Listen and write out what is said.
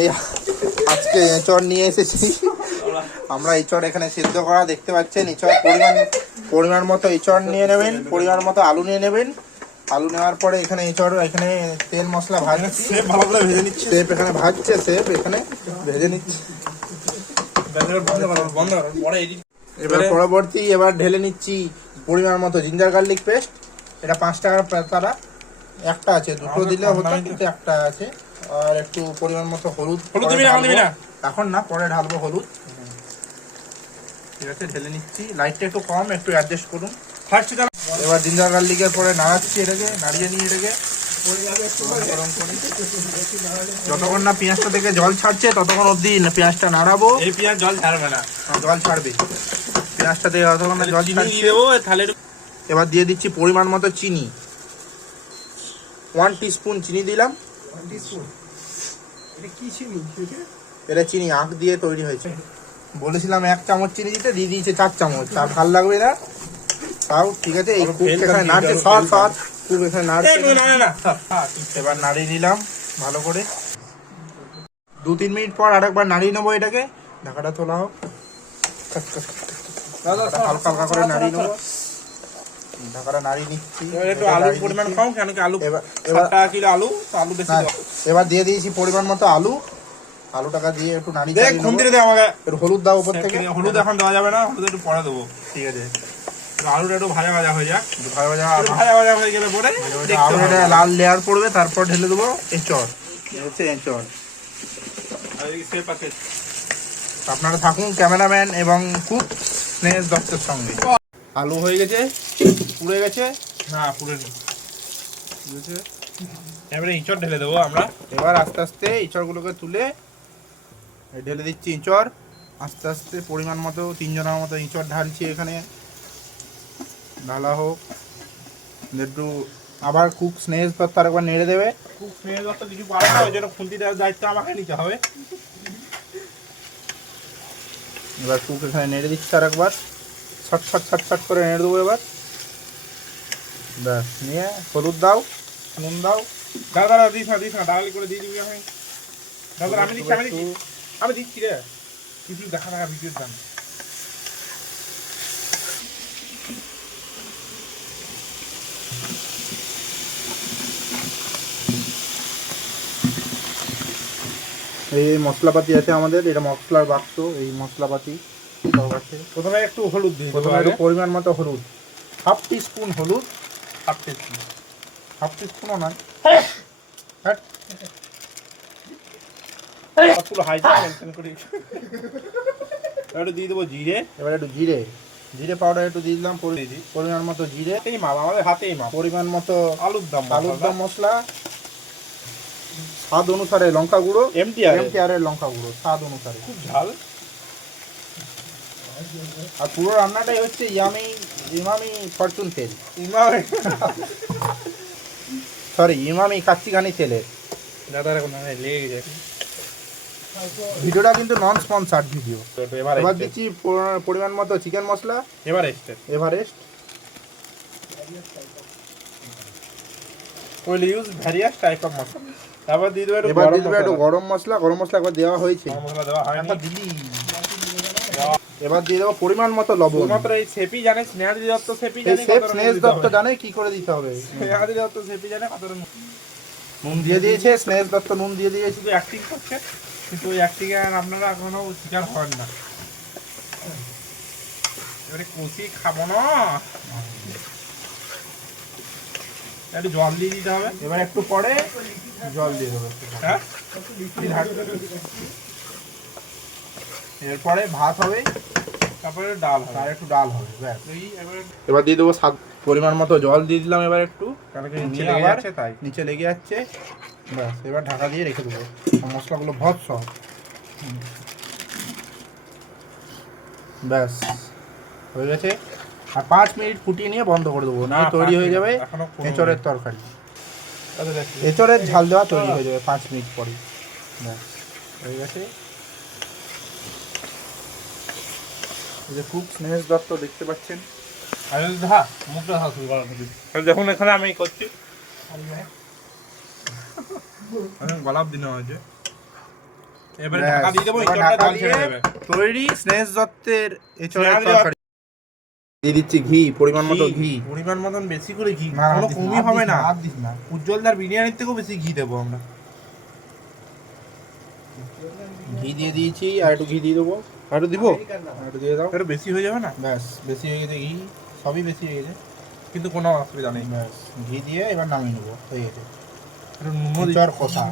এই আজকে এঁচড় নিয়ে এসেছি আমরা। এঁচড় এখানে সিদ্ধ করা দেখতে পাচ্ছেন। এঁচড় পরিমাণ মতো এঁচড় নিয়ে নেবেন, পরিমাণ মতো আলু নিয়ে নেবেন। আলু নেওয়ার পরে এখানে এঁচড়, এখানে তেল মশলা ভাজছি, সেফ ভালো করে ভেজে নিচ্ছে। সেফ এখানে ভাজছে, সেফ এখানে ভেজে নিচ্ছে। এবার পরবর্তী এবার ঢেলে নিচ্ছি পরিমাণ মতো জিঞ্জার গার্লিক পেস্ট। এটা 5 টাকার তারা একটা আছে, দুটো দিলে হতো কিন্তু একটা আছে। আর একটু পরিমাণ মতো হলুদ। এখন না, পরে ঢালবো হলুদ। ঠিক আছে, ঢেলে নিচ্ছি। লাইটটা একটু কম, একটু অ্যাডজাস্ট করুন। এবার জিঞ্জার গার্লিকের পরে নাড়াচ্ছি, এটাকে নাড়িয়ে নিয়ে এটাকে গরম করি। যতক্ষণ না পেঁয়াজটা থেকে জল ছাড়ছে ততক্ষণ অবধি পেঁয়াজটা নাড়াবো। এই পেঁয়াজ জল ছাড়বে না, জল ছাড়বে পেঁয়াজটা থেকে যতক্ষণ না জল ছাড়ছে। এবার দিয়ে দিচ্ছি পরিমাণ মতো চিনি। 1 টিস্পুন চিনি দিলাম। এটা চিনি আখ দিয়ে তৈরি হয়েছে। বলেছিলাম 1 চামচ চিনি দিতে, দিয়ে দিয়েছে 4 চামচ। আর ভাল লাগবে না তাও ঠিক আছে। এই কুক এখানে নাড়ছে, সব কুক এখানে নাড়ছে। এবার নাড়িয়ে নিলাম ভালো করে। 2-3 মিনিট পর আরেকবার নাড়িয়ে নেবো এটাকে। ঢাকাটা তোলা হোক, হালকা হালকা করে নাড়িয়ে নেবো। ঢাকাটা নাড়িয়ে নিচ্ছি। একটু আলুর পরিমাণ কম, কেন কি আলু 7 টাকা কিলো আলু, তো আলু বেশি। এবার দিয়ে দিয়েছি পরিমাণ মতো আলু। আলুটাকে দিয়ে একটু নাড়িয়ে আমাকে একটু হলুদ দাও উপর থেকে। হলুদ এখন দেওয়া যাবে না, হলুদ একটু পরে দেবো। ঠিক আছে, আলুটা একটু ভাজা ভাজা হয়ে যাক। ভাজা ভাজা হয়ে গেলে পরে আলুটা লাল লেয়ার পড়বে, তারপর ঢেলে দেবো এঁচড়। এঁচড় আপনারা থাকুন ক্যামেরাম্যান এবং কুক স্নেহ দত্তের সঙ্গে। আলু হয়ে গেছে, পুড়ে গেছে না, পুড়ে নেই। এবারে ইঁচড় ঢেলে দেবো আমরা। এবার আস্তে আস্তে ইঁচড়গুলোকে তুলে ঢেলে দিচ্ছি ইঁচড়। আস্তে আস্তে পরিমাণ মতো 3 জনের মতো ইঁচড় ঢালছি এখানে। ঢালা হোক একটু। আবার কুক স্নেহ দত্ত আরেকবার নেড়ে দেবে। খুব স্নেহ দত্ত কিছু পারে না, ওই জন্য খুন্তি দেওয়ার দায়িত্ব আমাকে নিতে হবে। এবার কুক এখানে নেড়ে দিচ্ছে আরেকবার। ছট ছট ছট ছট করে নেড়ে দেবো এবার। ব্যাস, নিয়ে হলুদ দাও, নুন দাও। দাদা দিস না, ডালি করে দিয়ে দিবি। দাদা আমি দিচ্ছি রে। কিছু দেখা ভিডিওর দাম। এই মশলাপাতি আছে আমাদের, এটা মশলার বাক্স। এই মশলাপাতি সব আছে। প্রথমে একটু হলুদ দিই, প্রথমে একটু পরিমাণ মতো হলুদ, 1/2 টিস্পুন হলুদ। 1/2 টিস্পুনও নয়, পুরো হাইটা মেনটেন করি। একটু দিয়ে দেবো জিরে। এবার একটু জিরে পাউডার একটু দিয়ে দিলাম। পরিমাণ মতো জিরে। এই মাপ আমাদের হাতেই মাপ। পরিমাণ মতো আলুর দম মশলা। স্বাদ অনুসারে লঙ্কা গুঁড়ো, এমটিআর এর লঙ্কা গুঁড়ো স্বাদ অনুসারে। খুব ঝাল। আর পুরো রান্নাটাই হচ্ছে ইমামি ফরচুন তেল, ইমামি কাচ্চিঘানি তেলের। দাদার এখন লেগে যায়। ভিডিওটা কিন্তু নন স্পন্সার্ড ভিডিও। এবার দিচ্ছি পরিমাণ মতো চিকেন মশলা, Everest. Will use various type of masala. তারপর দিয়ে দেবো একটু গরম মশলা। একবার দেওয়া হয়েছে। মশলা দেওয়া হয়নি। এবার দিয়ে দেবো পরিমাণ মতো লবণ। মাত্র এই সেপি জানে, স্নেহাদি দত্ত সেপি জানে, স্নেহ দত্ত জানে কি করে দিতে হবে। স্নেহাদি দত্ত সেপি জানে কতটা। নুন দিয়ে দিয়েছে স্নেহ দত্ত, নুন দিয়ে দিয়েছে। শুধু অ্যাক্টিং করছে, কিন্তু ওই অ্যাক্টিং এর আপনারা এখনো শিকার হন না। এবারে কষি খাবো না, একটু জল দিয়ে দিতে হবে। এবার একটু পরে জল দিয়ে দেবো। হ্যাঁ, এরপরে ভাত হবে, তারপরে ডাল হবে, আর একটু ডাল হবে। এবার দিয়ে দেবো পরিমাণ মতো জল দিয়ে দিলাম। এবার একটু, নিচে লেগে যাচ্ছে। ব্যাস, এবার ঢাকা দিয়ে রেখে দেবো। মশলাগুলো ভৎস। ব্যাস হয়ে গেছে। আর 5 মিনিট ফুটিয়ে নিয়ে বন্ধ করে দেবো, না তৈরি হয়ে যাবে এঁচড়ের তরকারি। এঁচড়ের ঝাল দেওয়া তৈরি হয়ে যাবে 5 মিনিট পরে। ব্যাস হয়ে গেছে। এই যে কুক স্নেহ দত্ত দেখতে পাচ্ছেন। দেখুন এখানে আমি করছি গোলাপ দিনে হয়েছে। এবারে ঢাকা দিয়ে দেবো, এবার এঁচোড়টা ঢাকা জল দিয়ে ছেড়ে দেবে। তৈরি স্নেহ দত্তের এঁচোড়ের স্নেহালি দত্ত। তরকারি। দিয়ে দিচ্ছি ঘি, পরিমাণ মতো ঘি। পরিমাণ মতন বেশি করে ঘি, না, কোনো দিস না, কমই আর হবে দিস না। আর দিস না। উজ্জ্বলদার বিরিয়ানির থেকেও বেশি ঘি দেবো আমরা। ঘি দিয়ে দিয়েছি, আর একটু ঘি দিয়ে দেবো। আর একটু দিব, আর একটু দিয়ে দাও। একটু বেশি হয়ে যাবে না? ব্যাস, বেশি হয়ে গেছে ঘি, সবই বেশি হয়ে গেছে। কিন্তু কোনো অসুবিধা নেই। ব্যাস, ঘি দিয়ে এবার নামিয়ে নেবো, হয়ে গেছে একটু নুনও দিচ্ছি। এঁচোড় কষা।